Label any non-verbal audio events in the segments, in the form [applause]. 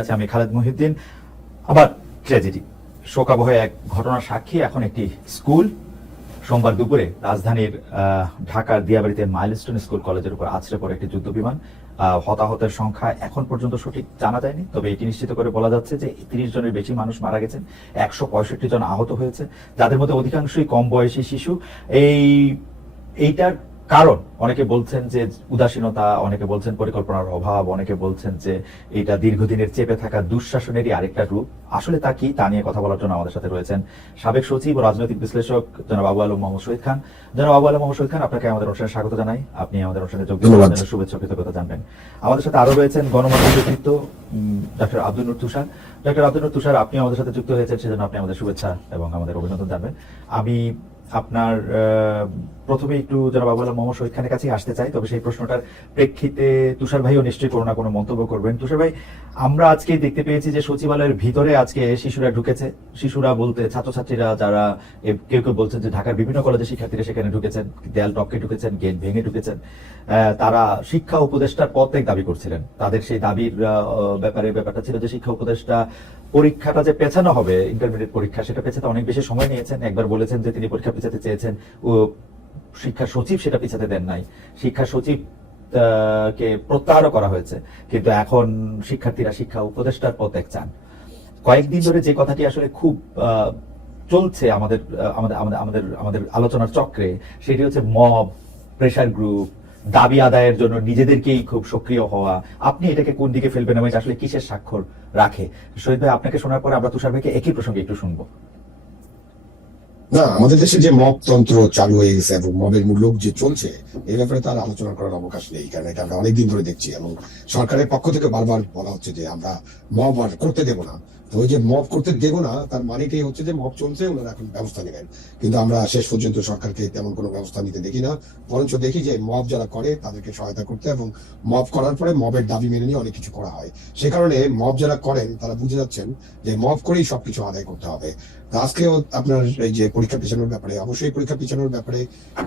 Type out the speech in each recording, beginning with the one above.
আছে আমি খালেদ মহিউদ্দিন। আবার ট্র্যাজেডি। শোকাবহ এক ঘটনার সাক্ষী এখন একটি স্কুল। সোমবার দুপুরে রাজধানীর ঢাকার দিয়াবাড়িতে মাইলস্টোন স্কুল কলেজের উপর আছড়ে পড়ে একটি যুদ্ধ বিমান। হতাহতের সংখ্যা এখন পর্যন্ত সঠিক জানা যায়নি। তবে এটি নিশ্চিত করে বলা যাচ্ছে যে তিরিশ জনের বেশি মানুষ মারা গেছেন। একশো পঁয়ষট্টি জন আহত হয়েছে। যাদের মধ্যে অধিকাংশই কম বয়সী শিশু। এই, এইটার কারণ অনেকে বলছেন যে উদাসীনতা অনেকে বলছেন পরিকল্পনার অভাব অনেকে বলছেন যে এটা দীর্ঘদিনের চেপে থাকা দুঃশাসনেরই আরেকটা রূপ। আসলে তা কি তা নিয়ে কথা বলার জন্য আমাদের সাথে রয়েছেন সাবেক সচিব ও রাজনৈতিক বিশ্লেষক জনাব আবু আলম মোহাম্মদ শহীদ খান। জনাব আবু আলম মোহাম্মদ শহীদ খান আপনাকে আমাদের অনুষ্ঠানে স্বাগত জানাই। আপনি আমাদের অনুষ্ঠানে যোগ। দেওয়ার শুভেচ্ছা কৃতজ্ঞতা জানবেন। আমাদের সাথে আরও রয়েছেন গণমাধ্যম ব্যক্তিত্ব ডক্টর আব্দুল নুর তুষার। ডক্টর আব্দুল নুর তুষার আপনি আমাদের সাথে যুক্ত হয়েছেন সেজন্য আপনি আমাদের শুভেচ্ছা এবং আমাদের অভিনন্দন জানবেন। আমি আপনার প্রথমে একটু যারা বাবু আলম মোহাম্মদ শহীদ খানের কাছে আসতে চাই, তবে সেই প্রশ্নটার প্রেক্ষিতে তুষার ভাইও নিশ্চয়ই কোনো না কোনো মন্তব্য করবেন। তুষার ভাই, আমরা আজকে দেখতে পেয়েছি যে সচিবালয়ের ভিতরে আজকে শিশুরা ঢুকেছে। শিশুরা বলতে, ছাত্রছাত্রীরা যারা কেউ কেউ বলছেন যে ঢাকার বিভিন্ন কলেজের শিক্ষার্থীরা সেখানে ঢুকেছেন, দেয়াল টপকে ঢুকেছেন, গেট ভেঙে ঢুকেছেন। তারা শিক্ষা উপদেষ্টার পদ দাবি করছিলেন। তাদের সেই দাবির ব্যাপারে ব্যাপারটা ছিল যে শিক্ষা উপদেষ্টা পরীক্ষাটা যে পেছানো হবে ইন্টারমিডিয়েট পরীক্ষা, সেটা পেছাতে অনেক বেশি সময় নিয়েছেন। একবার বলেছেন যে তিনি পরীক্ষা পেছাতে চেয়েছেন। ও শিক্ষা সচিব সেটা পিছাতে দেন নাই। শিক্ষা সচিব কে প্রত্যাহারও করা হয়েছে। কিন্তু এখন শিক্ষার্থীরা শিক্ষা উপদেষ্টার পদ ত্যাগ চান। কয়েকদিন ধরে যে কথাটি আসলে খুব চলছে আমাদের আমাদের আমাদের আমাদের আলোচনার চক্রে, সেটি হচ্ছে মব প্রেশার গ্রুপ দাবি আদায়ের জন্য নিজেদেরকেই খুব সক্রিয় হওয়া। আপনি এটাকে কোন দিকে ফেলবেন এবং আসলে কিসের স্বাক্ষর রাখে? শহীদ ভাই, আপনাকে শোনার পরে আমরা তুষার ভাইকে একই প্রসঙ্গে একটু শুনব। না, আমাদের দেশে যে মব তন্ত্র চালু হয়ে গেছে এবং মবের মূল্য যে চলছে, এই ব্যাপারে তার আলোচনা করার অবকাশ নেই, কারণ এটা আমরা অনেকদিন ধরে দেখছি এবং সরকারের পক্ষ থেকে বারবার বলা হচ্ছে যে আমরা মব আর করতে দেবো না। ওই যে মব করতে দেবো না, তার মানেটাই হচ্ছে যে মব চলছে, ওনারা এখন ব্যবস্থা নেবেন কিন্তু আমরা শেষ পর্যন্ত সরকারকে তেমন কোনো ব্যবস্থা নিতে দেখি না। বরঞ্চ দেখি যে মব যারা করে, তাদেরকে সহায়তা করতে এবং মব করার পরে মবের দাবি মেনে নিয়ে অনেক কিছু করা হয়। সে কারণে মব যারা করেন, তারা বুঝে যাচ্ছেন যে মব করেই সবকিছু আদায় করতে হবে। আজকেও আপনার এই যে পরীক্ষা পিছানোর ব্যাপারে, অবশ্যই পরীক্ষা পিছানোর ব্যাপারে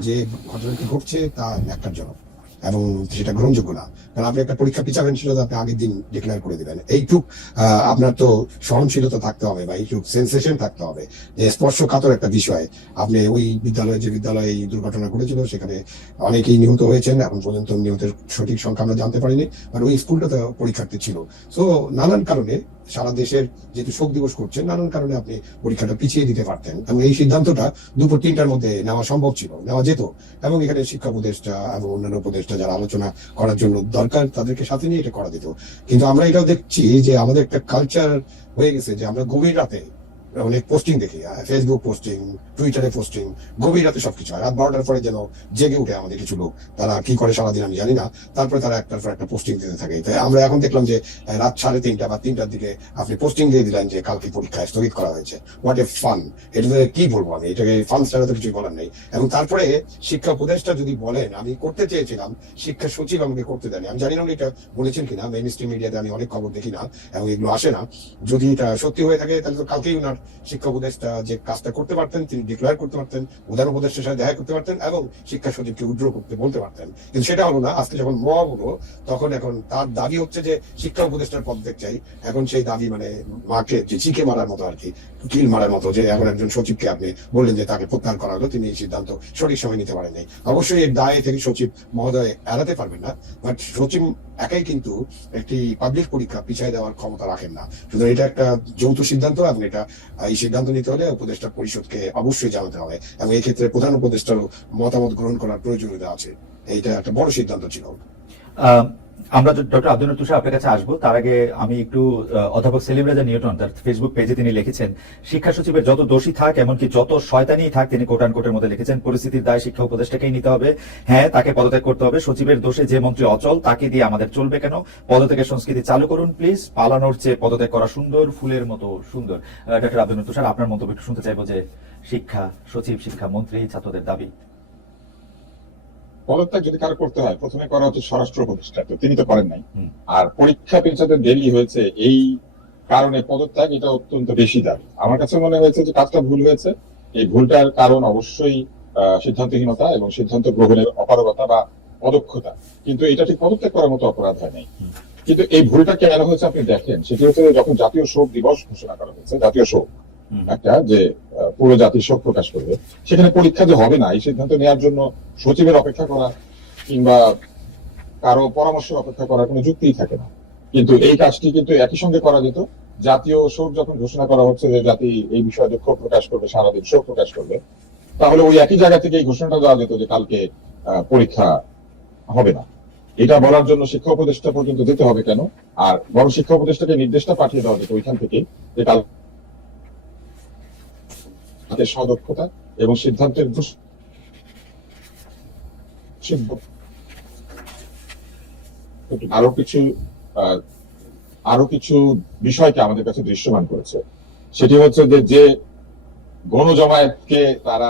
যে ঘটনাটি ঘটছে, তা একটার ন্যাক্কারজনক। এবং সেটা গ্রহণযোগ্য না। কারণ আপনি একটা পরীক্ষা পিছাবেন, সেটা তো আপনি আগের দিন ডিক্লেয়ার করে দিবেন। এইটুক আপনার তো সহনশীলতা থাকতে হবে বা এইটুক সেন্সেশন থাকতে হবে যে স্পর্শকাতর একটা বিষয়। আপনি ওই বিদ্যালয়ে, যে বিদ্যালয়ে এই দুর্ঘটনা ঘটেছিল, সেখানে অনেকেই নিহত হয়েছেন, এখন পর্যন্ত নিহতের সঠিক সংখ্যা আমরা জানতে পারিনি আর ওই স্কুলটাতে পরীক্ষার্থী ছিল। সো নানান কারণে সারা দেশের যেহেতু শোক দিবস করছেন নানান কারণে আপনি পরীক্ষাটা পিছিয়ে দিতে পারতেন। এবং এই সিদ্ধান্তটা দুপুর তিনটার মধ্যে নেওয়া সম্ভব ছিল, নেওয়া যেত। এবং এখানে শিক্ষা উপদেষ্টা এবং অন্যান্য উপদেষ্টা যারা আলোচনা করার জন্য দরকার, তাদেরকে সাথে নিয়ে এটা করা যেত। কিন্তু আমরা এটাও দেখছি যে আমাদের একটা কালচার হয়ে গেছে যে আমরা গভীর রাতে অনেক পোস্টিং দেখি ফেসবুক পোস্টিং টুইটারে পোস্টিং গভীর রাতে সবকিছু হয়। রাত বারোটার পরে যেন জেগে উঠে আমাদের কিছু লোক। তারা কি করে সারাদিন আমি জানি না। তারপরে তারা একটার পর একটা পোস্টিং দিতে থাকে। তাই আমরা এখন দেখলাম যে রাত সাড়ে তিনটা বা তিনটার দিকে আপনি পোস্টিং দিয়ে দিলেন যে, কালকে পরীক্ষা স্থগিত করা হয়েছে। হোয়াট এ ফান এটাতে কি বলব আমি? এটাকে ফান ছাড়া তো কিছু বলার নেই। এবং তারপরে শিক্ষা উপদেষ্টা যদি বলেন, আমি করতে চেয়েছিলাম, শিক্ষা সচিব আমাকে করতে দেয়নি। আমি জানি না উনি এটা বলেছেন কিনা। মেইন স্ট্রিম মিডিয়াতে আমি অনেক খবর দেখি না, এবং এগুলো আসে না। যদি এটা সত্যি হয়ে থাকে, তাহলে তো কালকেই ওনার শিক্ষা উপদেষ্টা যে কাজটা করতে পারতেন, তিনি ডিক্লেয়ার করতে পারতেন প্রধান উপদেষ্টার সাথে দেখা করতে পারতেন এবং শিক্ষা সচিবকে উইড্র করতে বলতে পারতেন। কিন্তু সেটা হলো না, আজকে যখন মব হলো তখন এখন তার দাবি হচ্ছে যে শিক্ষা উপদেষ্টার পদ দেখতে চাই। এখন সেই দাবি মানে মাকে যে চিকে মারার মতো আর কি কিল মারার মতো যে এখন একজন সচিবকে আপনি বললেন যে তাকে প্রত্যাহার করা হলো, তিনি এই সিদ্ধান্ত সঠিক সময় নিতে পারেন নাই অবশ্যই এর দায় থেকে সচিব মহোদয় এড়াতে পারবেন না, বাট সচিব একাই কিন্তু একটি পাবলিক পরীক্ষা পিছিয়ে দেওয়ার ক্ষমতা রাখেন না। সুতরাং এটা একটা যৌথ সিদ্ধান্ত এবং এটা এই সিদ্ধান্ত নিতে হলে উপদেষ্টা পরিষদকে অবশ্যই জানাতে হবে এবং এই ক্ষেত্রে প্রধান উপদেষ্টারও মতামত গ্রহণ করার প্রয়োজনীয়তা আছে। এইটা একটা বড় সিদ্ধান্ত ছিল। আমরা ডক্টর আব্দুল তুষার আপনার কাছে আসব। তার আগে আমি একটু অধ্যাপক সেলিম রেজা নিউটন, তার ফেসবুক পেজে তিনি লিখেছেন, শিক্ষা সচিবের যত দোষী থাক, এমনকি যত শয়তানি থাক, তিনি কোটান কোটের মধ্যে লিখেছেন, পরিস্থিতির দায় শিক্ষা উপদেষ্টাকেই নিতে হবে। হ্যাঁ তাকে পদত্যাগ করতে হবে। সচিবের দোষে যে মন্ত্রী অচল, তাকে দিয়ে আমাদের চলবে কেন? পদত্যাগের সংস্কৃতি চালু করুন প্লিজ পালানোর চেয়ে পদত্যাগ করা সুন্দর, ফুলের মতো সুন্দর। ডক্টর আব্দুল তুষার, আপনার মন্তব্য একটু শুনতে চাইব যে, শিক্ষা সচিব শিক্ষা মন্ত্রী ছাত্রদের দাবি। পদত্যাগ যদি কারও করতে হয় প্রথমে করা হচ্ছে স্বরাষ্ট্র উপদেষ্টা। তো তিনি তো করেন নাই। আর পরীক্ষা পেছাতে দেরি হয়েছে এই কারণে পদত্যাগ এটা অত্যন্ত বেশি দাবি। আমার কাছে মনে হয়েছে যে কাজটা ভুল হয়েছে। এই ভুলটার কারণ অবশ্যই সিদ্ধান্তহীনতা এবং সিদ্ধান্ত গ্রহণের অপারগতা বা অদক্ষতা। কিন্তু এটা ঠিক পদত্যাগ করার মতো অপরাধ হয় নাই। কিন্তু এই ভুলটা কেন হয়েছে আপনি দেখেন সেটি হচ্ছে যখন জাতীয় শোক দিবস ঘোষণা করা হয়েছে জাতীয় শোক। একটা যে পুরো জাতির শোক প্রকাশ করবে। সেখানে পরীক্ষা যে হবে না, এই সিদ্ধান্ত নেওয়ার জন্য সচিবের অপেক্ষা করা কিংবা কারও পরামর্শ অপেক্ষা করার কোনো যুক্তিই থাকে না। কিন্তু এই কাজটি কিন্তু একই সঙ্গে করা যেত। জাতীয় শোক যখন ঘোষণা করা হচ্ছে যে জাতি এই বিষয়ে দুঃখ প্রকাশ করবে, সারাদিন শোক প্রকাশ করবে, তাহলে ওই একই জায়গা থেকে এই ঘোষণাটা দেওয়া যেত যে কালকে পরীক্ষা হবে না। এটা বলার জন্য শিক্ষা উপদেষ্টা পর্যন্ত যেতে হবে কেন? আর বরং শিক্ষা উপদেষ্টাকে নির্দেশটা পাঠিয়ে দেওয়া যেত ওইখান থেকে যে কাল সদক্ষতা এবং সিদ্ধান্তের আরও কিছু আরও কিছু বিষয়কে আমাদের কাছে দৃশ্যমান করেছে। সেটি হচ্ছে যে যে গণজমায়েতকে তারা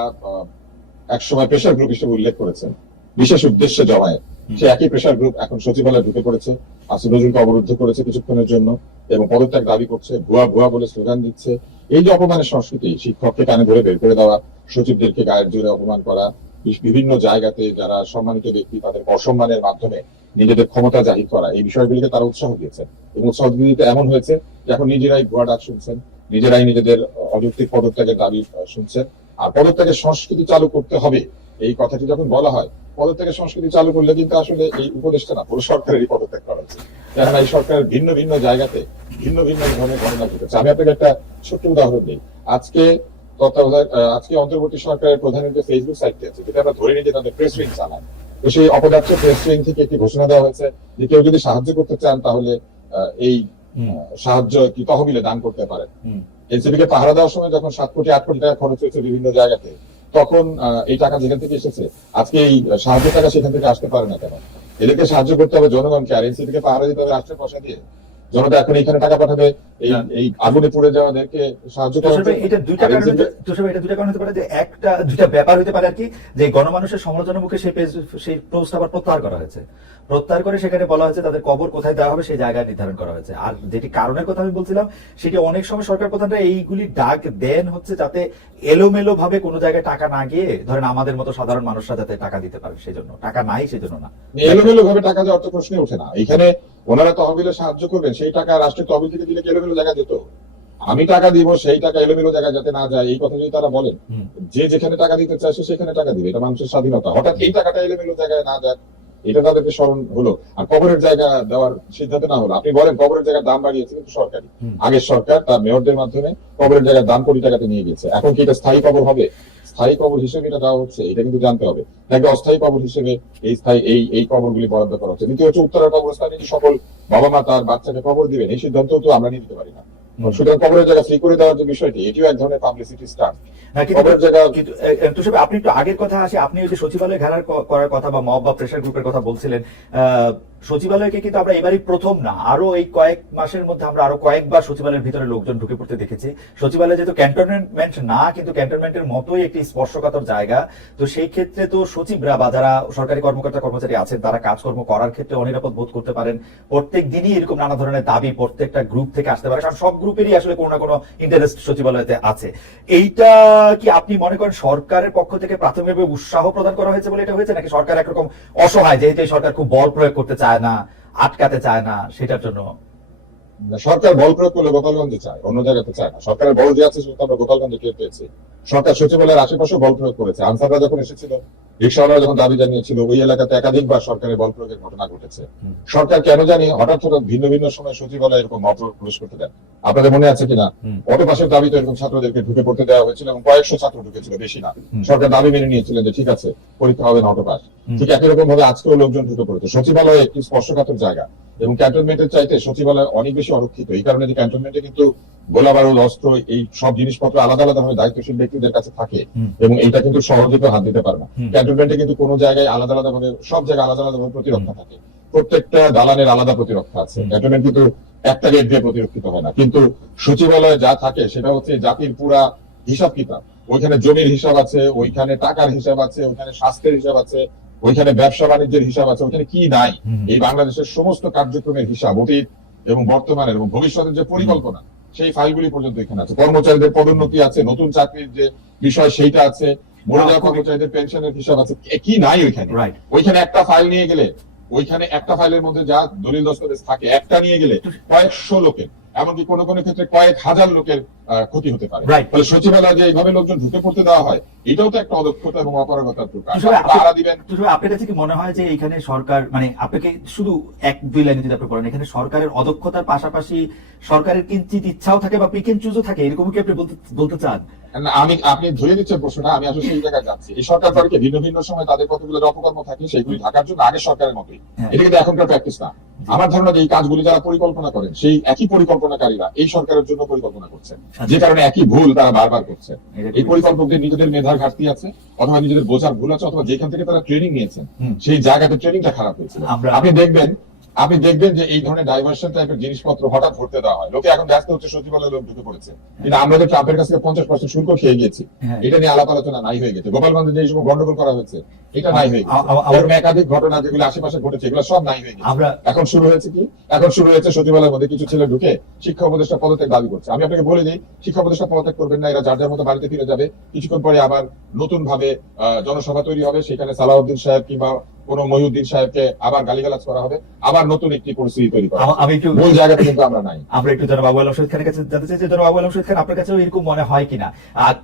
একসময় প্রেশার গ্রুপ হিসেবে উল্লেখ করেছেন, বিশেষ উদ্দেশ্যে জমায়েত। সে একই প্রেশার গ্রুপ এখন সচিবালয়ে ঢুকে পড়েছে, আসিফ নজরুলকে অবরুদ্ধ করেছে কিছুক্ষণের জন্য, এবং পদত্যাগ দাবি করছে, ভুয়া ভুয়া বলে স্লোগান দিচ্ছে। এই যে অপমানের সংস্কৃতি, শিক্ষককে কানে ধরে বের করে দেওয়া, সচিবদেরকে গায়ের জোরে অপমান করা বিভিন্ন জায়গাতে যারা সম্মানিত ব্যক্তি, তাদের অসম্মানের মাধ্যমে নিজেদের ক্ষমতা জাহির করা, এই বিষয়গুলিকে তারা উৎসাহ দিয়েছে। এবং উৎসাহ দিতে এমন হয়েছে যে এখন নিজেরাই ভুয়া ডাক শুনছেন, নিজেরাই নিজেদের অযৌক্তিক পদত্যাগের দাবি শুনছেন। আর পদত্যাগের সংস্কৃতি চালু করতে হবে। এই কথাটি যখন বলা হয় পদত্যাগের সংস্কৃতি চালু করলে কিন্তু আসলে এই উপদেশটা না পুরো সরকারেরই পদত্যাগ করা উচিত। কেননা এই সরকার ভিন্ন ভিন্ন জায়গাতে ভিন্ন ভিন্ন ধরনের ঘটনা ঘটেছে আমি আপনাকে একটা ছোট্ট উদাহরণ দিই। আজকে তত্ত্বাবধায়ক আজকে অন্তর্বর্তী সরকারের প্রধানের যে ফেসবুক সাইটটি আছে যেটা আমরা ধরে নিই যে তাদের প্রেস উইং চালায়। তো সেই অপদার্থ প্রেস উইং থেকে একটি ঘোষণা দেওয়া হয়েছে যে কেউ যদি সাহায্য করতে চান তাহলে আহ, এই সাহায্য কি তহবিলে দান করতে পারেন। হুম। এনসিপি কে পাহারা দেওয়ার সময় যখন সাত কোটি আট কোটি টাকা খরচ হয়েছে বিভিন্ন জায়গাতে তখন এই টাকা যেখান থেকে এসেছে আজকে এই সাহায্য টাকা সেখান থেকে আসতে পারে না কেন? এদেরকে সাহায্য করতে হবে জনগণকে আর এনসি থেকে পাহারা দিতে হবে রাষ্ট্রের পয়সা দিয়ে। জনতা এখন এখানে টাকা পাঠাবে এই হ্যাঁ। এই আগুনে পড়ে যাওয়াদেরকে সাহায্য করা এটা দুইটা কারণ এটা দুইটা কারণ হতে পারে যে একটা দুইটা ব্যাপার হতে পারে আর কি যে গণমানুষের সমালোচনার মুখে সেই পেজ সেই পোস্ট আবার প্রত্যাহার করা হয়েছে। প্রত্যাহার করে সেখানে বলা হয়েছে তাদের কবর কোথায় দেওয়া হবে সেই জায়গায় নির্ধারণ করা হয়েছে। আর যেটি কারণের কথা আমি বলছিলাম সেটি অনেক সময় সরকার প্রধানরা এইগুলি ডাক দেন হচ্ছে যাতে এলোমেলো ভাবে কোনো জায়গায় টাকা না গিয়ে ধরেন আমাদের মতো সাধারণ মানুষরা যাতে টাকা দিতে পারে সেই জন্য টাকা নাই সেই জন্য না। এলোমেলো ভাবে টাকা দেওয়ার তো প্রশ্নই ওঠে না। এখানে ওনারা তহবিলে সাহায্য করবেন সেই টাকা রাষ্ট্রের তহবিল থেকে দিলে এলোমেলো জায়গা যেত আমি টাকা দিব সেই টাকা এলোমেলো জায়গায় যাতে না যায় এই কথা যদি তারা বলেন যে যেখানে টাকা দিতে চায় সে সেখানে টাকা দিবে এটা মানুষের স্বাধীনতা। হঠাৎ এই টাকাটা এলোমেলো জায়গায় না যাক এটা তাদেরকে স্মরণ হলো। আর কবরের জায়গা দেওয়ার সিদ্ধান্ত না হলো। আপনি বলেন কবরের জায়গার দাম বাড়িয়েছে কিন্তু সরকারি। আগের সরকার তার মেয়রদের মাধ্যমে কবরের জায়গার দাম কোটি টাকাতে নিয়ে গেছে। এখন কি এটা স্থায়ী কবর হবে? স্থায়ী কবর হিসেবে এটা দেওয়া হচ্ছে এটা কিন্তু জানতে হবে। নাকি অস্থায়ী কবর হিসেবে এই স্থায়ী এই এই কবরগুলি বরাদ্দ করা হচ্ছে? দ্বিতীয় হচ্ছে উত্তরের কবরস্থানে কি সকল বাবা মা তার বাচ্চাকে কবর দিবেন? এই সিদ্ধান্ত তো আমরা নিতে পারি না। সুতরাং খবরের জায়গা ফ্রি করে দেওয়ার যে বিষয়টি এটিও এক ধরনের পাবলিসিটি স্টার হ্যাঁ, ভাই, আপনি একটু আগের কথা আসে আপনি ওই যে সচিবালয় ঘেরার করার কথা বা মব বা প্রেশার গ্রুপের কথা বলছিলেন আহ, সচিবালয়কে কিন্তু আমরা এবারই প্রথম না, আরও এই কয়েক মাসের মধ্যে আমরা আরও কয়েকবার সচিবালয়ের ভিতরে লোকজন ঢুকে পড়তে দেখেছি। সচিবালয় যেহেতু ক্যান্টনমেন্ট না, কিন্তু ক্যান্টনমেন্টের মতোই একটি স্পর্শকাতর জায়গা। তো সেই ক্ষেত্রে তো সচিবরা বা যারা সরকারি কর্মকর্তা কর্মচারী আছেন, তারা কাজকর্ম করার ক্ষেত্রে অনিরাপদ বোধ করতে পারেন। প্রত্যেক দিনই এরকম নানা ধরনের দাবি প্রত্যেকটা গ্রুপ থেকে আসতে পারে, কারণ সব গ্রুপেরই আসলে কোনো না কোনো ইন্টারেস্ট সচিবালয়তে আছে। এইটা কি আপনি মনে করেন সরকারের পক্ষ থেকে প্রাথমিকভাবে উৎসাহ প্রদান করা হয়েছে বলে এটা হয়েছে, নাকি সরকার একরকম অসহায়, যেহেতু সরকার খুব বল প্রয়োগ করতে চায়? না, আটকাতে চায় না, সেটার জন্য সরকার বল প্রয়োগ করলে গোপালগঞ্জে চায়, অন্য জায়গাতে চায় না। সরকারের বল যে আছে, সেটা আমরা গোপালগঞ্জে টের পেয়েছি। সরকার সচিবালয়ের আশেপাশে বল প্রয়োগ করেছে। আনসাররা যখন এসেছিল রিক্সাওয়ালারা যখন দাবি জানিয়েছিল ওই এলাকাতে একাধিকবার সরকারের বল প্রয়োগের ঘটনা ঘটেছে। সরকার কেন জানি হঠাৎ হঠাৎ ভিন্ন ভিন্ন সময় সচিবালয় এরকম মত প্রবেশ করতে দেন আপনাদের মনে আছে কিনা? অটো পাশের দাবিতে এরকম ছাত্রদেরকে ঢুকে পড়তে দেওয়া হয়েছিল এবং কয়েকশো ছাত্র ঢুকেছিল বেশি না। সরকার দাবি মেনে নিয়েছিলেন যে ঠিক আছে পরীক্ষা হবে না অটো পাস ঠিক একই রকম ভাবে আজকেও লোকজন ঢুকে পড়েছে। সচিবালয় একটি স্পর্শকাতর জায়গা এবং ক্যান্টনমেন্টের চাইতে সচিবালয় অনেক বেশি অরক্ষিত। এই কারণে যে ক্যান্টনমেন্টে কিন্তু গোলা বারুদ অস্ত্র এই সব জিনিসপত্র আলাদা আলাদা ভাবে দায়িত্বশীল ব্যক্তিদের কাছে থাকে এবং এইটা কিন্তু সহজে কেউ হাত দিতে পারে না। ক্যান্টনমেন্টে কিন্তু কোনো জায়গায় আলাদা আলাদা ভাবে সব জায়গায় আলাদা আলাদা ভাবে প্রতিরক্ষা থাকে। প্রত্যেকটা দালানের আলাদা প্রতিরক্ষা আছে। ক্যান্টনমেন্ট কিন্তু একটা গেট দিয়ে প্রতিরক্ষিত হয় না। কিন্তু সচিবালয়ে যা থাকে সেটা হচ্ছে জাতির পুরা হিসাব কিতাব। ওইখানে জমির হিসাব আছে ওইখানে টাকার হিসাব আছে ওইখানে স্বাস্থ্যের হিসাব আছে ওইখানে ব্যবসা বাণিজ্যের হিসাব আছে ওইখানে কি নাই? এই বাংলাদেশের সমস্ত কার্যক্রমের হিসাব অতীত এবং বর্তমানের এবং ভবিষ্যতের যে পরিকল্পনা সেই ফাইলগুলি পর্যন্ত এখানে আছে। কর্মচারীদের পদোন্নতি আছে নতুন চাকরির যে বিষয় সেইটা আছে মরে যাওয়া খুবই- কর্মচারীদের পেনশনের হিসাব আছে। কি নাই ওইখানে? ওইখানে একটা ফাইল নিয়ে গেলে ওইখানে একটা ফাইলের মধ্যে যা দলিল দস্তাবেজ থাকে একটা নিয়ে গেলে কয়েকশো লোকের। এমনকি কোনো কোনো ক্ষেত্রে কয়েক হাজার লোকের ক্ষতি হতে পারে। ফলে সচিবালয় যে এইভাবে লোকজন ঢুকে পড়তে দেওয়া হয় এটাও তো একটা অদক্ষতা এবং অপারগতার প্রকাশ। দিবেন আপনার কাছে কি মনে হয় যে এখানে সরকার মানে আপনাকে শুধু এক দুই লাইনে যদি আপনি বলেন এখানে সরকারের অদক্ষতার পাশাপাশি সরকারের কিঞ্চিত ইচ্ছাও থাকে বা পিক এন্ড চুজও থাকে এরকম কি আপনি বলতে বলতে চান? না, আমি আপনি ধরে দিচ্ছেন প্রশ্নটা আমি আসলে সেই জায়গায় যাচ্ছি। এই সরকার বাড়িতে ভিন্ন ভিন্ন সময় তাদের কতগুলো অপকর্ম থাকে সেগুলি ঢাকার জন্য আগে সরকারের মতোই। হ্যাঁ। এটা কিন্তু এখনকার প্র্যাকটিস না। আমার ধারণা যে এই কাজগুলি যারা পরিকল্পনা করেন সেই একই পরিকল্পনাকারীরা এই সরকারের জন্য পরিকল্পনা করছেন। যে কারণে একই ভুল তারা বারবার করছে। এই। পরিকল্পকদের নিজেদের মেধার ঘাটতি আছে অথবা নিজেদের বোঝার ভুল আছে অথবা যেখান থেকে তারা ট্রেনিং নিয়েছেন সেই জায়গাতে ট্রেনিংটা খারাপ হয়েছে আপনি দেখবেন আপনি দেখবেন যে এই ধরনের ডাইভার্সন টাইপের জিনিসপত্র হঠাৎ ভরতে দেওয়া হয়। লোকে এখন ব্যস্ত হচ্ছে সচিবালয় লোক ঢুকে পড়েছে। কিন্তু আমরা যে ট্রাম্পের কাছ থেকে পঞ্চাশ পার্সেন্ট শুল্ক খেয়ে গিয়েছি। হ্যাঁ। এটা নিয়ে আলাপ আলোচনা নাই হয়ে গেছে। গোপালগঞ্জে যে সময় গন্ডগোল করা হয়েছে এটা নাই হয়ে গেছে। একাধিক ঘটনা যেগুলো আশেপাশে ঘটেছে এগুলো সব নাই হয়ে গেছে। এখন শুরু হয়েছে কি? এখন শুরু হয়েছে সচিবালয়ের মধ্যে কিছু ছেলে ঢুকে শিক্ষা উপদেষ্টা পদত্যাগ দাবি করছে। আমি আপনাকে বলে দিই শিক্ষা উপদেষ্টা পদত্যাগ করবেন না এরা যার যার মতো বাড়িতে ফিরে যাবে। কিছুক্ষণ পরে আবার নতুন ভাবে আহ, জনসভা তৈরি হবে। সেখানে সালাউদ্দিন সাহেব কিংবা কোন মহিউদ্দিন সাহেবকে আবার গালিগালাজ করা হবে আবার নতুন একটি পরিস্থিতি তৈরি করা আমি একটু মূল জায়গাতে কিন্তু আমরা নাই। আমরা একটু জনাব আবু আলম খানের কাছে জানতে চাই যে জনাব আবু আলম খান আপনার কাছেও এরকম মনে হয় কিনা?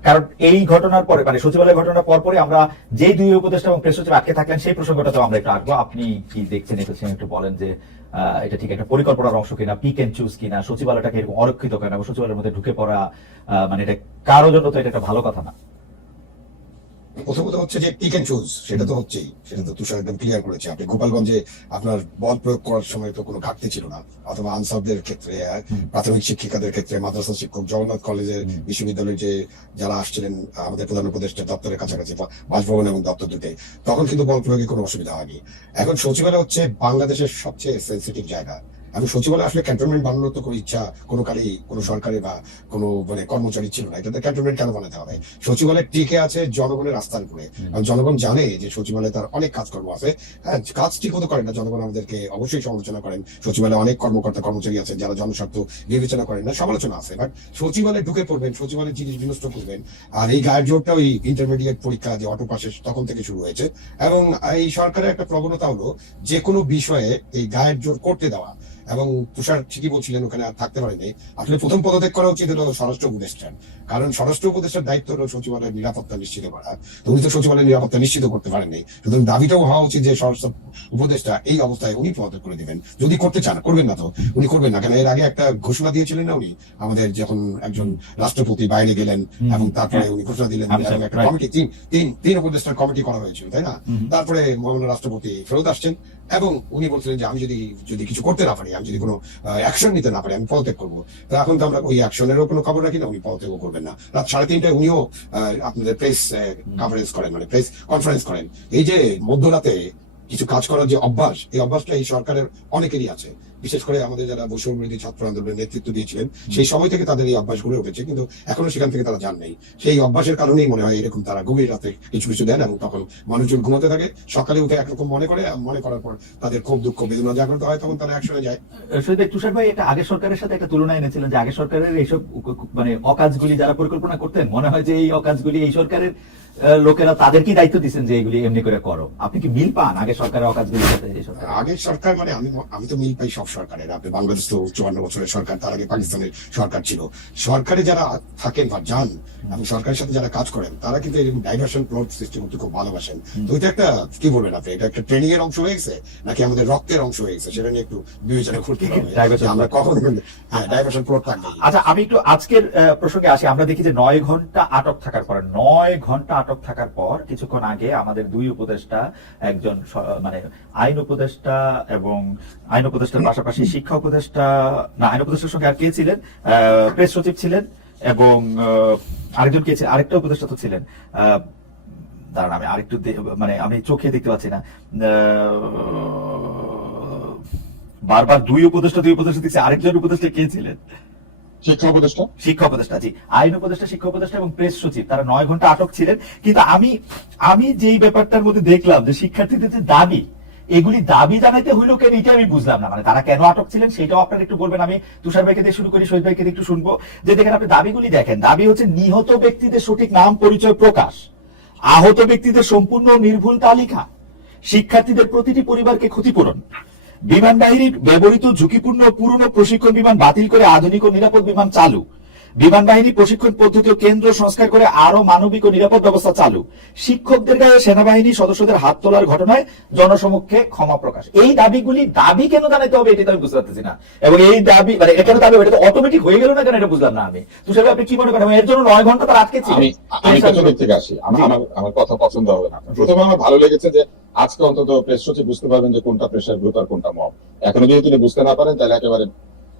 কারণ এই ঘটনার পরে মানে সচিবালয় ঘটনার পর পরে আমরা যে দুই উপদেষ্টা এবং প্রেস সচিব আটকে থাকলেন সেই প্রসঙ্গটাতেও আমরা একটু আসব। আপনি কি দেখছেন এটা? একটু বলেন যে আহ, এটা ঠিক একটা পরিকল্পনার অংশ কিনা পিক এন্ড চুজ কিনা সচিবালয়টাকে এরকম অরক্ষিত কেন সচিবালয়ের মধ্যে ঢুকে পড়া মানে এটা কারোর জন্য তো এটা একটা ভালো কথা না। প্রথমত হচ্ছে যে পিক চুজ সেটা তো হচ্ছেই। সেটা তো তুষার একদম ক্লিয়ার করেছে। আপনি গোপালগঞ্জে আপনার বল প্রয়োগ করার সময় তো কোনো ঘাটতি ছিল না। অথবা আনসারদের ক্ষেত্রে প্রাথমিক শিক্ষিকাদের ক্ষেত্রে মাদ্রাসা শিক্ষক জগন্নাথ কলেজের হুম। বিশ্ববিদ্যালয়ের যে যারা আসছিলেন আমাদের প্রধান উপদেষ্টা দপ্তরের কাছাকাছি বাসভবন এবং দপ্তর দুটে তখন কিন্তু বল প্রয়োগে কোনো অসুবিধা হয়নি। এখন সচিবালয় হচ্ছে বাংলাদেশের সবচেয়ে সেন্সিটিভ জায়গা। এবং সচিবালয় আসলে ক্যান্টনমেন্ট বানানোর তো কোনো ইচ্ছা কোনো কালেই কোনো সরকারি বা কোনো মানে কর্মচারী ছিল না। এটাতে ক্যান্টনমেন্ট কেন বানাতে হবে? সচিবালয় টিকে আছে জনগণের আস্থার উপরে। কারণ জনগণ জানে যে সচিবালয়ে তার অনেক কাজকর্ম আছে। হ্যাঁ কাজ ঠিক মতো করেন না জনগণ আমাদেরকে অবশ্যই সমালোচনা করেন। সচিবালয়ে অনেক কর্মকর্তা কর্মচারী আছেন যারা জনস্বার্থ বিবেচনা করেন না সমালোচনা আছে। বাট সচিবালয়ে ঢুকে পড়বেন সচিবালয়ের জিনিস বিনষ্ট করবেন। আর এই গায়ের জোরটা ওই ইন্টারমিডিয়েট পরীক্ষা যে অটো পাশে তখন থেকে শুরু হয়েছে। এবং এই সরকারের একটা প্রবণতা হলো যে কোনো বিষয়ে এই গায়ের জোর করতে দেওয়া। এবং তুষার ঠিকই বলছিলেন ওখানে আর থাকতে পারেনি। আসলে প্রথম পদত্যাগ করা উচিত হলো স্বরাষ্ট্র উপদেষ্টার কারণ স্বরাষ্ট্র উপদেষ্টার দায়িত্ব হলো সচিবালয়ের নিরাপত্তা নিশ্চিত করা। তো উনি তো সচিবালয়ের নিরাপত্তা নিশ্চিত করতে পারেননি। সুতরাং দাবিটাও হওয়া উচিত যে স্বরাষ্ট্র উপদেষ্টা এই অবস্থায় উনি পদত্যাগ করে দিবেন। যদি করতে চান করবেন না তো। উনি করবেন না কেন? এর আগে একটা ঘোষণা দিয়েছিলেন না উনি? আমাদের যখন একজন রাষ্ট্রপতি বাইরে গেলেন। এবং তারপরে। উনি ঘোষণা দিলেন আচ্ছা, একটা. কমিটি তিন তিন তিন উপদেষ্টার কমিটি করা হয়েছিল তাই না? তারপরে মহামান্য রাষ্ট্রপতি ফেরত আসছেন এবং উনি বলছিলেন যে আমি যদি যদি কিছু করতে না পারি আমি যদি কোনো অ্যাকশন নিতে না পারি, আমি পদত্যাগ করব। তা এখন তো আমরা ওই অ্যাকশনেরও কোনো খবর রাখি না, উনি পদত্যাগও করবেন না। রাত সাড়ে তিনটায় উনিও আপনাদের প্রেস কনফারেন্স করেন মানে প্রেস কনফারেন্স করেন। এই যে মধ্যরাতে কিছু কাজ করার যে অভ্যাস, এই অভ্যাসটা এই সরকারের অনেকেরই আছে। বিশেষ করে আমাদের যারা বৈষম্যবিরোধী ছাত্র আন্দোলনের নেতৃত্ব দিয়েছিলেন, সেই সময় থেকে তাদের এই অভ্যাস গড়ে উঠেছে, কিন্তু এখনও সেখান থেকে তারা যান নেই। সেই অভ্যাসের কারণেই মনে হয় এরকম তারা গভীর রাতে কিছু কিছু দেন এবং তখন মানুষজন ঘুমাতে থাকে, সকালে উঠে একরকম মনে করে মনে করার পর তাদের খুব দুঃখ, বেদনা জাগ্রত হয়, তখন তারা একসঙ্গে যায়। শহীদ তুষার ভাই, এটা আগের সরকারের সাথে একটা তুলনা এনেছিলেন যে আগের সরকারের এইসব মানে অকাজগুলি যারা পরিকল্পনা করতেন, মনে হয় যে এই অকাজগুলি এই সরকারের লোকেরা তাদেরকেই দায়িত্ব দিচ্ছেন যে এগুলি এমনি করে করো। আপনি কি মিল পান? আগের সরকারের অকাজগুলির সাথে এই সরকার? মানে আমি আমি তো মিল পাই সব সরকারের। আপনি বাংলাদেশ তো চুয়ান্ন বছরের সরকার তার আগে পাকিস্তানের সরকার ছিল। সরকারে যারা থাকেন বা যান এবং সরকারের সাথে যারা কাজ করেন তারা কিন্তু এরকম ডাইভার্সন প্লট করতে খুব ভালোবাসেন। তো এটা একটা কি বলবেন আপনি? এটা একটা ট্রেনিং এর অংশ হয়ে গেছে? নাকি আমাদের রক্তের অংশ হয়ে গেছে? সেটা নিয়ে একটু বিবেচনা করতে হবে। [laughs] আমরা কখন হ্যাঁ ডাইভার্সন প্লট থাকবে। আচ্ছা আমি একটু আজকের প্রসঙ্গে আসি। আমরা দেখি যে নয় ঘণ্টা আটক থাকার পর নয় ঘণ্টা আটক থাকার পর কিছুক্ষণ আগে আমাদের দুই উপদেষ্টা একজন মানে আইন উপদেষ্টা এবং আইন উপদেষ্টার পাশাপাশি শিক্ষা উপদেষ্টা না আইন উপদেষ্টার সঙ্গে আর কে ছিলেন? প্রেস সচিব ছিলেন এবং আরেকজন কে ছিলেন? আরেকটা উপদেষ্টা তো ছিলেন। আহ, দাঁড়ান আমি আরেকটু মানে আমি চোখে দেখতে পাচ্ছি না। আহ, বারবার দুই উপদেষ্টা দুই উপদেষ্টা দেখছি আরেকজন উপদেষ্টা কে ছিলেন? শিক্ষা উপদেষ্টা? শিক্ষা উপদেষ্টা, জি। আইন উপদেষ্টা, শিক্ষা উপদেষ্টা এবং প্রেস সচিব, তারা নয় ঘণ্টা আটক ছিলেন। কিন্তু আমি আমি যেই ব্যাপারটার মধ্যে দেখলাম যে শিক্ষার্থীদের যে দাবি, এগুলি দাবি জানাইতে হইল কেন এটা আমি বুঝলাম না। মানে তারা কেন আটক ছিলেন সেটাও আপনারা একটু বলবেন। আমি তুষার ভাইকে দিয়ে শুরু করি, শহীদ ভাইকে একটু শুনব। যে দেখেন আপনি দাবিগুলি দেখেন, দাবি হচ্ছে নিহত ব্যক্তিদের সঠিক নাম, পরিচয়, প্রকাশ। আহত ব্যক্তিদের সম্পূর্ণ নির্ভুল তালিকা। শিক্ষার্থীদের প্রতিটি পরিবারকে ক্ষতিপূরণ। বিমান বাহিনীর ব্যবহৃত ঝুঁকিপূর্ণ পুরনো প্রশিক্ষণ বিমান বাতিল করে আধুনিক ও নিরাপদ বিমান চালু। বিমান বাহিনী প্রশিক্ষণ পদ্ধতি ও কেন্দ্র সংস্কার করে আরও মানবিক ও নিরাপদ ব্যবস্থা চালু। শিক্ষকদের গায়ে সেনাবাহিনী সদস্যদের হাত তোলার ঘটনায় জনসমক্ষে ক্ষমা প্রকাশ। এই দাবিগুলি দাবি কেন জানাইতে হবে এটা তো আমি বুঝতে পারতেছি না। এবং এই দাবি মানে এটা দাবি এটা তো অটোমেটিক হয়ে গেল না কেন এটা বুঝলাম না আমি। তুষার আপনি কি মনে করেন? এর জন্য নয় ঘণ্টা তার আটকে ছিল। আমি আমি থেকে আসি। আমার আমার আমার কথা পছন্দ হবে না। প্রথমে আমার ভালো লেগেছে যে আজকে অন্তত প্রেস সচিব বুঝতে পারবেন যে কোনটা প্রেশার গ্রুপ আর কোনটা মব এখনও যদি তিনি বুঝতে না পারেন তাহলে একেবারে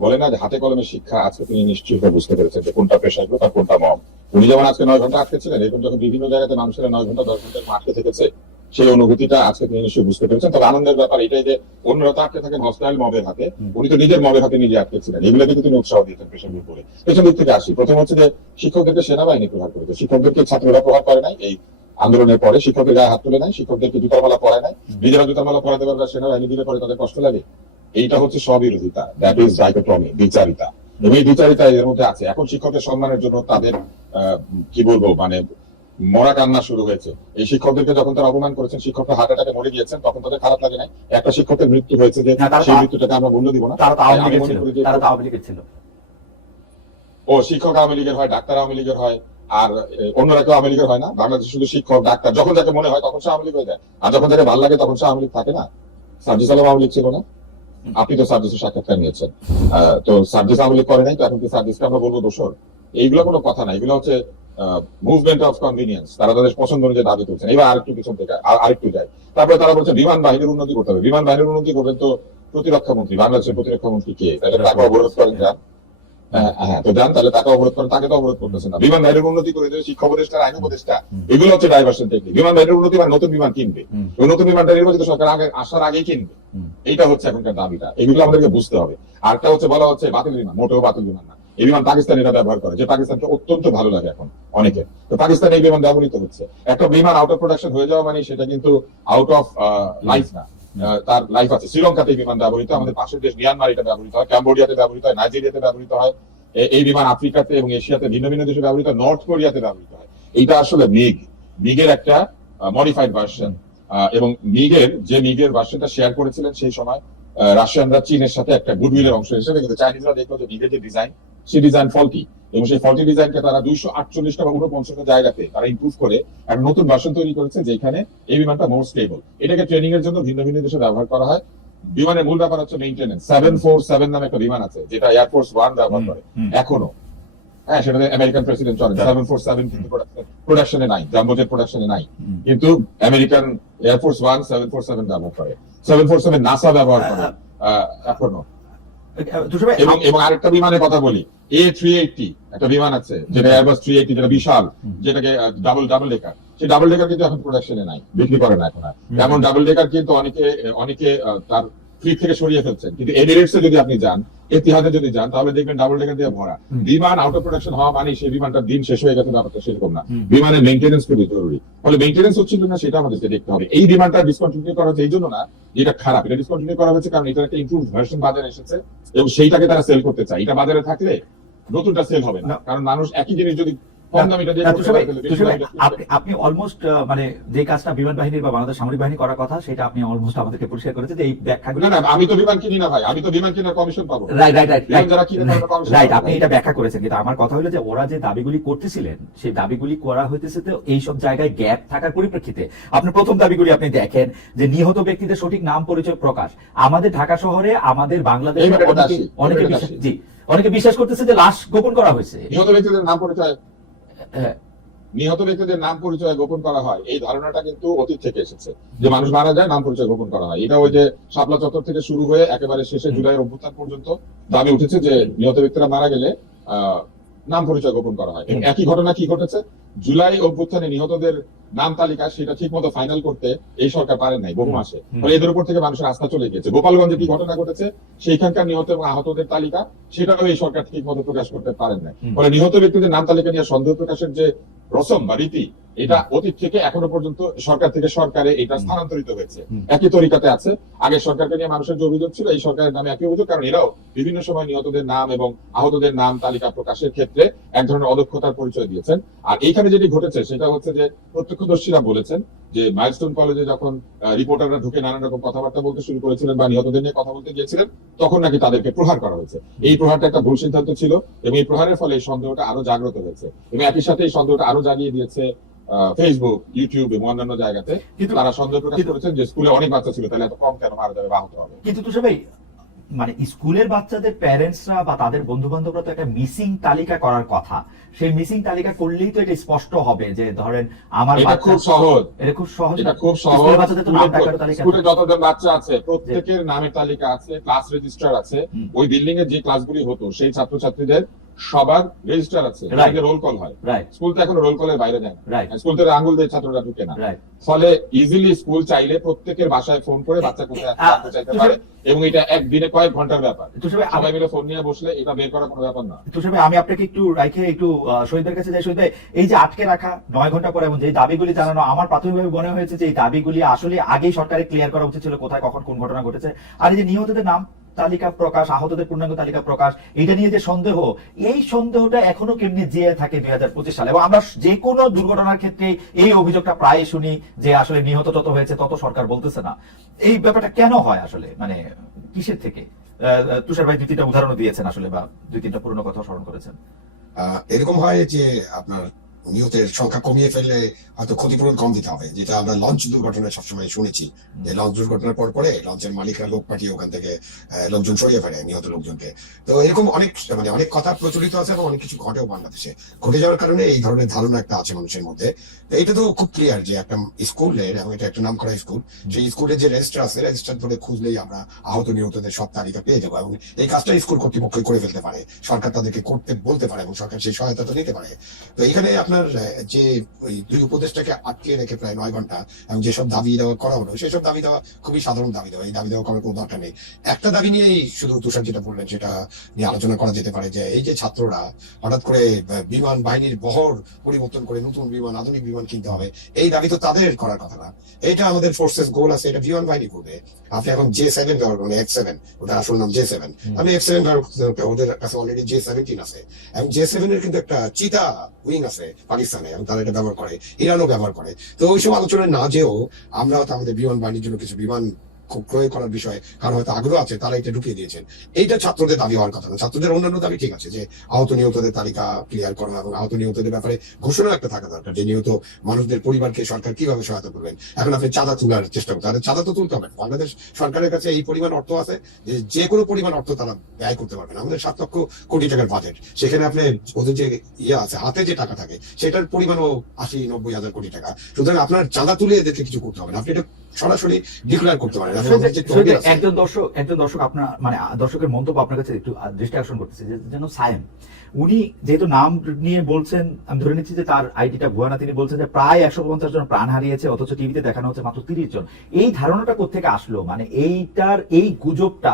বলে না যে হাতে কলমে শিক্ষা আজকে তিনি নিশ্চয়ই বুঝতে পেরেছেন যে কোনটা প্রেশার গ্রুপ আর কোনটা মব উনি যেমন আজকে নয় ঘণ্টা আটকে ছিলেন এরকম যখন বিভিন্ন জায়গাতে মানুষেরা নয় ঘণ্টা দশ ঘণ্টা আটকে থেকেছে সেই অনুভূতিটা আজকে তিনি নিশ্চয়ই বুঝতে পেরেছেন। তবে আনন্দের ব্যাপার এটাই যে অন্যরা তো আটকে থাকেন হস্টাইল মবের হাতে উনি তো নিজের মবের হাতে নিজে আটকে ছিলেন। এগুলো কিন্তু তিনি উৎসাহ দিতেন প্রেশার গ্রুপ বলে। পেছন দিক থেকে আসি। প্রথম হচ্ছে যে শিক্ষকদেরকে সেনাবাহিনী প্রহার করেছে। শিক্ষকদেরকে ছাত্ররা প্রভাব করে নাই এই আন্দোলনের পরে শিক্ষকের গায়ে হাত তুলে নাই শিক্ষকদেরকে জুতার মালা পড়ায় নাই নিজেরা জুতার মালা পরাতে পারবে সেনাবাহিনী দিলে পরে তাদের কষ্ট লাগে। এইটা হচ্ছে স্ববিরোধিতা। দ্যাট ইজ ডাইকোটমি বিচারিতা এবং এই বিচারিতা এর মধ্যে আছে। এখন শিক্ষকের সম্মানের জন্য তাদের কি বলব মানে মরা কান্না শুরু হয়েছে। এই শিক্ষকদেরকে যখন তারা অপমান করেছেন শিক্ষকরা হার্ট অ্যাটাকে মরে গিয়েছেন তখন তাদের খারাপ লাগে নাই। একটা শিক্ষকের মৃত্যু হয়েছে যে না, সেই মৃত্যুটাকে আমরা মূল্য দিব না। তারা তো আওয়ামী লীগের ছিল। ও শিক্ষক আওয়ামী লীগের হয় ডাক্তার আওয়ামী লীগের হয় আর অন্যরা কেউ আওয়ামী লীগের হয় না। বাংলাদেশে শুধু শিক্ষক ডাক্তার যখন যাকে মনে হয় তখন সে আওয়ামী লীগ হয়ে যায়। আর যখন যাকে ভালো লাগে তখন সে আওয়ামী লীগ থাকে না। সার্জিস আলম আওয়ামী লীগ ছিল না। আপনি তো সার্ভিসের সাক্ষাৎকার নিয়েছেন। তো সার্ভিস আওয়ামী করে নাই তো এখন কি সার্ভিসকে আমরা বলব দোষর? এইগুলো কোনো কথা না এগুলো হচ্ছে মুভমেন্ট অফ কনভিনিয়েন্স তারা তাদের পছন্দ অনুযায়ী দাবি তুলছেন। এবার আরেকটু পিছন থেকে আরেকটু যায় তারপরে তারা বলছে বিমান বাহিনীর উন্নতি করতে হবে। বিমান বাহিনীর উন্নতি করবেন তো প্রতিরক্ষা মন্ত্রী বাংলাদেশের প্রতিরক্ষা মন্ত্রী কে? তাদের তাকে অবরোধ করেন যান তো যান তাহলে তাকে অবরোধ করেন তাকে তো অবরোধ করতেছেন না। বিমান বাহিনীর উন্নতি করে দেবে শিক্ষা উপদেষ্টা আইন উপদেষ্টা এগুলো হচ্ছে ডাইভার্সন টেকনিক বিমান বাহিনীর উন্নতি মানে নতুন বিমান কিনবে। ওই নতুন বিমানটা নির্বাচিত সরকার আগে আসার আগেই কিনবে। এইটা হচ্ছে এখনকার দাবিটা। এগুলো আমাদেরকে বুঝতে হবে। আরেকটা হচ্ছে বলা হচ্ছে বাতিল বিমান মোটেও বাতিল বিমান না। এই বিমান পাকিস্তানিরা ব্যবহার করে যে পাকিস্তানকে অত্যন্ত ভালো লাগে এখন অনেকে। তো পাকিস্তানে এই বিমান ব্যবহৃত হচ্ছে। একটা বিমান আউট অফ প্রোডাকশন হয়ে যাওয়া মানে সেটা কিন্তু আউট অফ লাইফ না। তার লাইফ আছে। শ্রীলঙ্কাতে এই বিমান ব্যবহৃত আমাদের পাশের দেশ মিয়ানমার এটা ব্যবহৃত হয়। ক্যাম্বোডিয়াতে ব্যবহৃত হয়। নাইজেরিয়াতে ব্যবহৃত হয়। এই বিমান আফ্রিকাতে এবং এশিয়াতে ভিন্ন ভিন্ন দেশে ব্যবহৃত হয়। নর্থ কোরিয়াতে ব্যবহৃত হয়। এইটা আসলে মিগ। মিগের একটা মডিফাইড ভার্সন এবং মিগের যে মিগের ভার্সনটা শেয়ার করেছিলেন সেই সময় রাশিয়ানরা চীনের সাথে একটা গুডউইলের অংশ হিসেবে কিন্তু চাইনিজরা দেখল যে নিজেদের যে ডিজাইন সেই ডিজাইন ফলটি এবং সেই ফলটি ডিজাইনকে তারা দুইশো আটচল্লিশটা বা উনপঞ্চাশটা জায়গাতে তারা ইম্প্রুভ করে একটা নতুন ভার্সন তৈরি করেছে যেখানে এই বিমানটা মোর স্টেবল এটাকে ট্রেনিং এর জন্য ভিন্ন ভিন্ন দেশে ব্যবহার করা হয়। বিমানের মূল ব্যাপার হচ্ছে মেইনটেনেন্স সেভেন ফোর সেভেন নামে একটা বিমান আছে যেটা এয়ারফোর্স ওয়ান ব্যবহার করে। এখনও। হ্যাঁ সেটাতে আমেরিকান প্রেসিডেন্ট চলে। সেভেন ফোর সেভেন কিন্তু প্রোডাকশনে নাই জাম্বোজেট প্রোডাকশনে নাই। কিন্তু American air force one seven four seven ব্যবহার করে। সেভেন ফোর সেভেন নাসা ব্যবহার করে। এখনও। এবং এবং আরেকটা বিমানের কথা বলি। এ থ্রি এইটটি একটা বিমান আছে যেটা এয়ারবাস থ্রি এইটটি যেটা বিশাল যেটাকে ডাবল ডাবল ডেকার সেই ডাবল ডেকার কিন্তু এখন প্রোডাকশনে নাই বিক্রি করে না এখন এমন ডাবল ডেকার কিন্তু অনেকে অনেকে তার ফ্লিট থেকে সরিয়ে ফেলছেন। কিন্তু এমিরেটসে যদি আপনি যান এতিহাদে যদি যান তাহলে দেখবেন ডাবল ডেকার দিয়ে ভরা। বিমান আউট অফ প্রোডাকশন হওয়া মানে সেই বিমানটার দিন শেষ হয়ে গেছে ব্যাপারটা সেরকম না। বিমানের মেনটেন্স খুবই জরুরি। ফলে মেনটেন্স হচ্ছিল না সেটা আমাদেরকে দেখতে হবে। এই বিমানটা ডিসকন্টিনিউ করা হচ্ছে এই জন্য না এটা খারাপ। এটা ডিসকন্টিনিউ করা হয়েছে কারণ এটা একটা ইমপ্রুভ ভার্সন বাজারে এসেছে এবং সেইটাকে তারা সেল করতে চায়। এটা বাজারে থাকলে নতুনটা সেল হবে না। কারণ মানুষ একই জিনিস যদি আপনি- অলমোস্ট মানে যে কাজটা বিমান বাহিনীর বা বাংলাদেশ সামরিক বাহিনী করার কথা সেটা আপনি অলমোস্ট আমাদেরকে পরিষ্কার যে এই ব্যাখ্যাগুলি না আমি তো বিমান কিনি না ভাই আমি তো বিমান কেনার কমিশন পাবো। রাইট রাইট রাইট রাইট আপনি এটা ব্যাখ্যা করেছেন কিন্তু আমার কথা হলো যে ওরা যে দাবিগুলি করতেছিলেন সেই দাবিগুলি করা হইতেছে তো এইসব জায়গায় গ্যাপ থাকার পরিপ্রেক্ষিতে। আপনি প্রথম দাবিগুলি আপনি দেখেন যে নিহত ব্যক্তিদের সঠিক নাম পরিচয় প্রকাশ। আমাদের ঢাকা শহরে আমাদের বাংলাদেশে অনেকে অনেকে বিশ্বাস জি অনেকে বিশ্বাস করতেছে যে লাশ গোপন করা হয়েছে। নিহত ব্যক্তিদের নাম পরিচয় নিহত ব্যক্তিদের নাম পরিচয় গোপন করা হয়। এই ধারণাটা কিন্তু অতীত থেকে এসেছে যে মানুষ মারা যায় নাম পরিচয় গোপন করা হয়। এটা ওই যে শাপলা চত্বর থেকে শুরু হয়ে একেবারে শেষে জুলাই জুলাইয়ের অভ্যুত্থান পর্যন্ত দাবি উঠেছে যে নিহত ব্যক্তিরা মারা গেলে আহ, নাম পরিচয় গোপন করা হয়। এবং একই ঘটনা কি ঘটেছে? জুলাই অভ্যুত্থানে নিহতদের নাম তালিকা সেটা ঠিক মতো ফাইনাল করতে এই সরকার পারে নাই বহু মাসে। ফলে এদের উপর থেকে মানুষের আস্থা চলে গিয়েছে গোপালগঞ্জে কি ঘটনা ঘটেছে সেইখানকার নিহত এবং আহতদের তালিকা সেটাও এই সরকার ঠিক মতো প্রকাশ করতে পারেন নাই। ফলে নিহত ব্যক্তিদের নাম তালিকা নিয়ে সন্দেহ প্রকাশের যে রসম বা রীতি এটা অতীত থেকে এখনও পর্যন্ত সরকার থেকে সরকারে এটা স্থানান্তরিত হয়েছে। একই তরিকাতে আছে। আগে সরকারকে নিয়ে মানুষের যে অভিযোগ ছিল এই সরকারের নামে একই অভিযোগ কারণ এরাও বিভিন্ন সময় নিহতদের নাম এবং আহতদের নাম তালিকা প্রকাশের ক্ষেত্রে এক ধরনের অদক্ষতার পরিচয় দিয়েছেন। আর এইখানে যেটি ঘটেছে সেটা হচ্ছে যে প্রত্যক্ষদর্শীরা বলেছেন যে মাইলস্টোন কলেজে যখন রিপোর্টাররা ঢুকে নানান রকম কথাবার্তা বলতে শুরু করেছিলেন বা নিহতদের নিয়ে কথা বলতে গিয়েছিলেন তখন নাকি তাদেরকে প্রহার করা হয়েছে। এই প্রহারটা একটা ভুল সিদ্ধান্ত ছিল এবং এই প্রহারের ফলে এই সন্দেহটা আরও জাগ্রত হয়েছে। এবং একই সাথে এই সন্দেহটা আরও জাগিয়ে দিয়েছে ফেসবুক ইউটিউব এবং অন্যান্য জায়গাতে। কিন্তু তারা সন্দেহ প্রকাশ করেছেন যে স্কুলে অনেক বাচ্চা ছিল তাহলে এত কম কেন মারা যাবে বা আহত হবে? কিন্তু তুষার ভাই মানে স্কুলের বাচ্চাদের প্যারেন্টসরা বা তাদের বন্ধু বান্ধবরা তো একটা মিসিং তালিকা করার কথা। সেই মিসিং তালিকা করলেই তো এটা স্পষ্ট হবে যে ধরেন আমার এটা বাচ্চা খুব সহজ। এটা খুব সহজ এটা? খুব সহজ। স্কুলের বাচ্চাদের তো নাম ডাকারও তালিকা স্কুলে যতজন বাচ্চা আছে প্রত্যেকের নামের তালিকা আছে ক্লাস রেজিস্টার আছে। ওই বিল্ডিং এর যে ক্লাসগুলি হতো সেই ছাত্রছাত্রীদের সবার রেজিস্টার আছে. রোল কল হয়। স্কুল তো এখন রোল কলের বাইরে যায় না। স্কুল থেকে আঙ্গুল দিয়ে ছাত্ররা ঢুকে না। ফলে ইজিলি স্কুল চাইলে প্রত্যেকের বাসায় ফোন করে বাচ্চা কোথায় চাইতে পারে এবং এটা একদিনে কয়েক ঘণ্টার ব্যাপার। সবাই মিলে ফোন নিয়ে বসলে এটা বের করা কোনো ব্যাপার না। তুষার ভাই আমি আপনাকে একটু রাখে একটু আহ, শহীদের কাছে যাই। শহীদ এই যে আটকে রাখা নয় ঘণ্টা পরে এবং যে দাবিগুলি জানানো আমার প্রাথমিকভাবে মনে হয়েছে যে এই দাবিগুলি আসলে আগেই সরকারের ক্লিয়ার করা উচিত ছিল কোথায় কখন কোন ঘটনা ঘটেছে। আর এই যে নিহতদের নাম তালিকা প্রকাশ, আহতদের পূর্ণাঙ্গ তালিকা প্রকাশ, এটা নিয়ে যে সন্দেহ, এই সন্দেহটা এখনও কেমনি জিয়ে থাকে দুই হাজার পঁচিশ সালে? এবং আমরা যে কোনো দুর্ঘটনার ক্ষেত্রে এই অভিযোগটা প্রায় শুনি যে আসলে নিহত তত হয়েছে তত সরকার বলতেছে না। এই ব্যাপারটা কেন হয় আসলে? মানে কিসের থেকে? তুষার ভাই দুই তিনটা উদাহরণ দিয়েছেন আসলে বা দুই তিনটা পুরনো কথা স্মরণ করেছেন। এরকম হয় যে আপনার নিহতের সংখ্যা কমিয়ে ফেললে হয়তো ক্ষতিপূরণ কম দিতে হবে। যেটা আমরা লঞ্চ দুর্ঘটনায় সবসময় শুনেছি যে লঞ্চ দুর্ঘটনার পর পরে লঞ্চের মালিকরা লোক পাঠিয়ে ওখান থেকে লোকজন সরিয়ে ফেলে নিহত লোকজনকে। তো এরকম অনেক মানে অনেক কথা প্রচলিত আছে এবং অনেক কিছু ঘটেও বাংলাদেশে। ঘটে যাওয়ার কারণে এই ধরনের ধারণা একটা আছে মানুষের মধ্যে। এটা তো খুব ক্লিয়ার যে একটা স্কুলের, এবং এটা একটা নাম করা স্কুল, সেই স্কুলের যে রেজিস্টার আছে রেজিস্টার ধরে খুঁজলেই আমরা আহত নিহতদের সব তালিকা পেয়ে যাব এবং এই কাজটা স্কুল কর্তৃপক্ষ করে ফেলতে পারে। সরকার তাদেরকে করতে বলতে পারে এবং সরকার সেই সহায়তা নিতে পারে। তো এখানে আপনার আহ, যে ওই দুই উপদেশটাকে আটকে রেখে প্রায় নয় ঘণ্টা এবং যেসব দাবি দেওয়া করা হলো সেসব দাবি দেওয়া খুবই সাধারণ দাবি দেওয়া। এই দাবি দেওয়া করার কোনো দরকার নেই। একটা দাবি নিয়েই শুধু তুষার যেটা বললেন সেটা নিয়ে আলোচনা করা যেতে পারে যে এই যে ছাত্ররা হঠাৎ করে বিমান বাহিনীর বহর পরিবর্তন করে নতুন বিমান আধুনিক বিমান কিনতে হবে এই দাবি তো তাদের করার কথা না। এটা আমাদের ফোর্সেস গোল আছে এটা বিমান বাহিনী করবে। আপনি এখন জে সেভেন ব্যবহার করেন এক্স সেভেন ওটা আসল নাম জে সেভেন আমি এক্স সেভেন ব্যবহার করতে ওদের কাছে অলরেডি জে সেভেন্টিন আছে। এবং জে সেভেন এর কিন্তু একটা চিতা উইং আছে পাকিস্তানে এবং তারা এটা ব্যবহার করে, ইরানও ব্যবহার করে। তো ওইসব আলোচনায় না যেও আমরা হয়তো আমাদের বিমান বাহিনীর জন্য কিছু বিমান ক্রয় করার বিষয়ে কারণ হয়তো আগ্রহ আছে, তারা এটা ঢুকিয়ে দিয়েছেন। এইটা ছাত্রদের দাবি হওয়ার কথা না। ছাত্রদের অন্যান্য দাবি ঠিক আছে, যে আহত নিহতদের তালিকা ক্লিয়ার করা এবং আহত নিহতদের ব্যাপারে ঘোষণা একটা থাকা দরকার, যে নিহত মানুষদের পরিবারকে সরকার কীভাবে সহায়তা করবেন। এখন আপনি চাঁদা তোলার চেষ্টা করতে চাঁদা তো তুলতে হবে বাংলাদেশ সরকারের কাছে এই পরিমাণ অর্থ আছে, যে যে কোনো পরিমাণ অর্থ তারা ব্যয় করতে পারবেন আমাদের সাত লক্ষ কোটি টাকার বাজেট সেখানে আপনি ওদের যে ইয়ে আছে, হাতে যে টাকা থাকে, সেটার পরিমাণও আশি নব্বই হাজার কোটি টাকা। সুতরাং আপনার চাঁদা তুলে এদেরকে কিছু করতে হবে না। আপনি এটা সরাসরি ডিক্লেয়ার করতে আছে, একজন দর্শক একজন দর্শক আপনার মানে দর্শকের মন্তব্য আপনার কাছে একটু দৃষ্টি আকর্ষণ করতেছে যে যেন সায়েম উনি যেহেতু নাম নিয়ে বলছেন আমি ধরে নিচ্ছি যে তার আইডিটা ভুয়া না তিনি বলছেন যে প্রায় একশো পঞ্চাশ জন প্রাণ হারিয়েছে অথচ টিভিতে দেখানো হচ্ছে মাত্র তিরিশ জন। এই ধারণাটা কোথেকে আসলো? মানে এইটার এই গুজবটা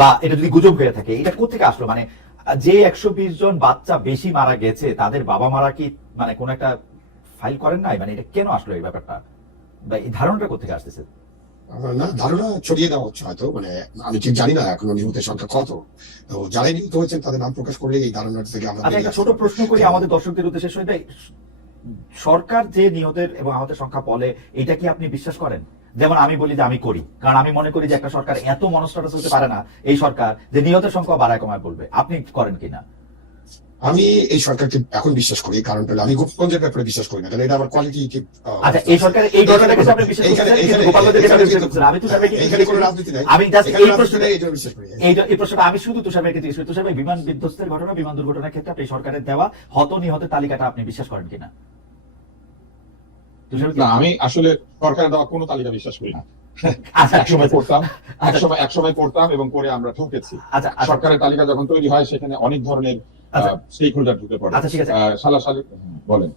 বা এটা যদি গুজব হয়ে থাকে এটা কোথেকে আসলো? মানে যে একশো বিশ জন বাচ্চা বেশি মারা গেছে তাদের বাবা মারা কি মানে কোন একটা ফাইল করেন নাই? মানে এটা কেন আসলো এই ব্যাপারটা? বা এই ধারণাটা কোথেকে আসতেছে? না ধারণা ছড়িয়ে দেওয়া হচ্ছে হয়তো মানে আমি ঠিক জানি না এখনও নিহতের সংখ্যা কত। তো যারাই নিহত হয়েছেন তাদের নাম প্রকাশ করলে এই ধারণাটা থেকে আমরা একটা ছোট প্রশ্ন করি আমাদের দর্শকদের উদ্দেশ্যে সরকার যে নিহতের এবং আমাদের সংখ্যা বলে এটা কি আপনি বিশ্বাস করেন? যেমন আমি বলি যে আমি করি কারণ আমি মনে করি যে একটা সরকার এত মনস্টারাস হতে পারে না এই সরকার যে নিহতের সংখ্যা বাড়ায় কমায় বলবে। আপনি করেন কিনা আমি এই সরকারকে এখন বিশ্বাস করি কারণ হলো আমি গোপগঞ্জের ব্যাপারে বিশ্বাস করি না কারণ এটা আমার কোয়ালিটি আচ্ছা এই এই ঘটনাটাকে আপনি বিশ্বাস করছেন গোপালগঞ্জের না। আমি তুষার ভাইকে এখানে কোনো রাজনীতি নাই। আমি জাস্ট এই প্রশ্নটা এটা বিশ্বাস করি। এই এই প্রশ্নটা আমি শুধু তুষার ভাইকে জিজ্ঞেস করি তুষার ভাই বিমান বিধ্বস্তের ঘটনা বিমান দুর্ঘটনার ক্ষেত্রে আপনি সরকারের দেওয়া হত নিহতের তালিকাটা আপনি বিশ্বাস করেন কিনা? না আমি আসলে সরকারের দেওয়া কোনো তালিকা বিশ্বাস করি না। আচ্ছা একসময় পড়তাম আচ্ছা। একসময় একসময় পড়তাম এবং পরে আমরা ঠকেছি। সরকারের তালিকা যখন তৈরি হয় সেখানে অনেক ধরনের আচ্ছা। স্টেক ঢুকে পড়ে। আচ্ছা ঠিক আছে। সালা সালে বলেন।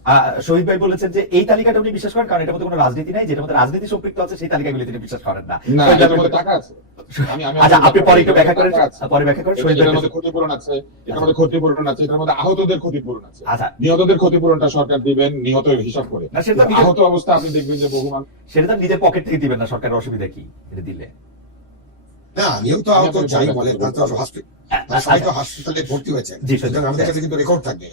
শহীদ ভাই বলেছেন যে এই তালিকাটা উনি বিশ্বাস করেন কারণ এটার মধ্যে কোনো রাজনীতি নাই যেটার মধ্যে রাজনীতি সম্পৃক্ত আছে সেই তালিকাগুলি তিনি বিশ্বাস করেন না। না এটার মধ্যে টাকা আছে। আমি আমি আচ্ছা আপনি পরে একটু ব্যাখ্যা করেন। পরে ব্যাখ্যা করেন শহীদ এটার মধ্যে ক্ষতিপূরণ আছে এটার মধ্যে ক্ষতিপূরণ আছে এটার মধ্যে আহতদের ক্ষতিপূরণ আছে। আচ্ছা। নিহতদের ক্ষতিপূরণটা সরকার দিবেন নিহত হিসাব করে। না সেটা আহত অবস্থা আপনি দেখবেন যে বহু মানুষ সেটা তো নিজের পকেট থেকে দিবেন না সরকারের অসুবিধা কি? এটা দিলে। না নিহত আহত যাই তো হসপিটাল তারা সবাই তো হাসপাতালে ভর্তি হয়েছে সুতরাং আমাদের কাছে কিন্তু রেকর্ড থাকবে।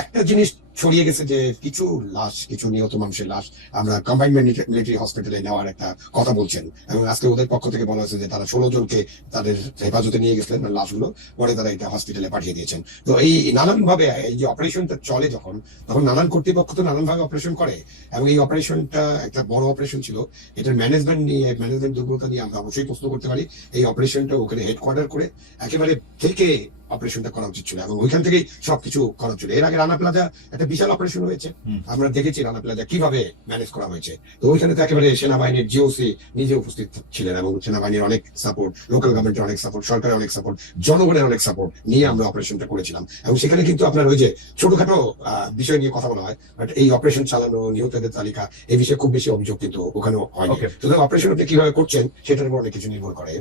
একটা জিনিস ছড়িয়ে গেছে যে কিছু লাশ কিছু নিহত মানুষের লাশ আমরা কম্বাইন্ড মিলিটারি হসপিটালে নেওয়ার একটা কথা বলছেন। এবং আজকে ওদের পক্ষ থেকে বলা হয়েছে যে তারা ষোলো জনকে তাদের হেফাজতে নিয়ে গেছিলেন মানে লাশগুলো পরে তারা এটা হসপিটালে পাঠিয়ে দিয়েছেন। তো এই নানান ভাবে এই যে অপারেশনটা চলে যখন তখন নানান কর্তৃপক্ষ তো নানান ভাবে অপারেশন করে। এবং এই অপারেশনটা একটা বড় অপারেশন ছিল। এটার ম্যানেজমেন্ট নিয়ে ম্যানেজমেন্ট দুর্বলতা নিয়ে আমরা অবশ্যই প্রশ্ন করতে পারি। এই অপারেশনটা ওখানে হেডকোয়ার্টার করে একেবারে থেকে অপারেশনটা করা উচিত ছিল এবং ওইখান থেকেই সবকিছু করা ছিল এর আগে রানা প্লাজা একটা বিশাল অপারেশন হয়েছে। আমরা দেখেছি রানা প্লাজা কীভাবে ম্যানেজ করা হয়েছে। তো ওইখানে তো একেবারে সেনাবাহিনীর জিওসি নিজে উপস্থিত ছিলেন এবং সেনাবাহিনীর অনেক সাপোর্ট লোকাল গভর্নমেন্টের অনেক সাপোর্ট সরকারের অনেক সাপোর্ট জনগণের অনেক সাপোর্ট নিয়ে আমরা অপারেশনটা করেছিলাম। এবং সেখানে কিন্তু আপনার ওই যে ছোটখাটো আহ, বিষয় নিয়ে কথা বলা হয় বাট এই অপারেশন চালানো নিহতদের তালিকা এই বিষয়ে খুব বেশি অভিযোগ কিন্তু ওখানেও হয়নি। Okay. সুতরাং অপারেশন আপনি কীভাবে করছেন সেটার উপর অনেক কিছু নির্ভর করে।